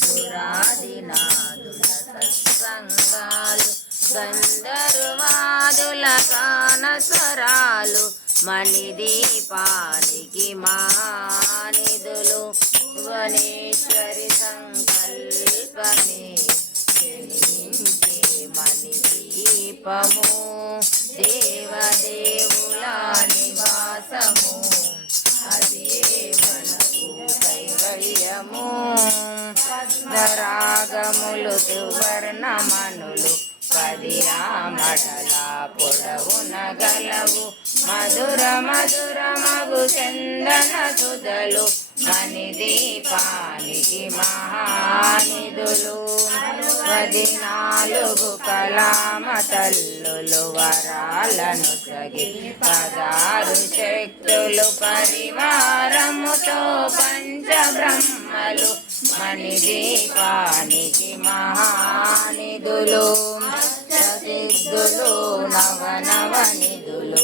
పురాదినాదుల సత్సంగాలు గంధర్వాదుల గాన స్వరాలు మణిదీపానికి మహానిధులు భువనేశ్వరి సంకల్పమే జనించే మణిదీపము దేవదేవుల నివాసము అదే మనకు కైవల్యము రాగములు సువర్ణమనులు పదిరామటల పొడవున గలవు మధుర మధురమగు చందన సుధలు మణిదీపానికి మహానిధులు 14 కళామ తల్లులు వరాలను సగి 16 శక్తులు పరివారముతో పంచబ్రహ్మలు మణిదీపానికి మహానిధులు సిద్ధులు నవనవనిధులు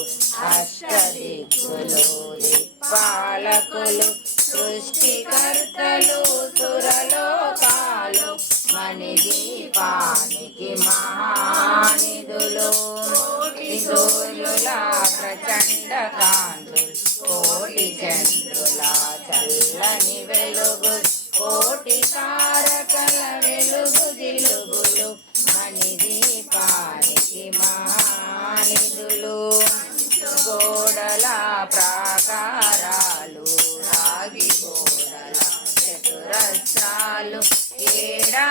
అష్టదిక్కులు దిక్పాలకులు సృష్టికర్తలు సురలోకాలు మణిదీపానికి మహానిధులు సూర్యుల ప్రచండ కాంతులు కోటి చంద్రుల చల్లని వెలుగు కోటి తారకల వెలుగు జిలుగులు మణిదీపానికి మహానిధులు గోడల ప్రాకారాలు రాగి గోడల చతురస్రాలు ఏడా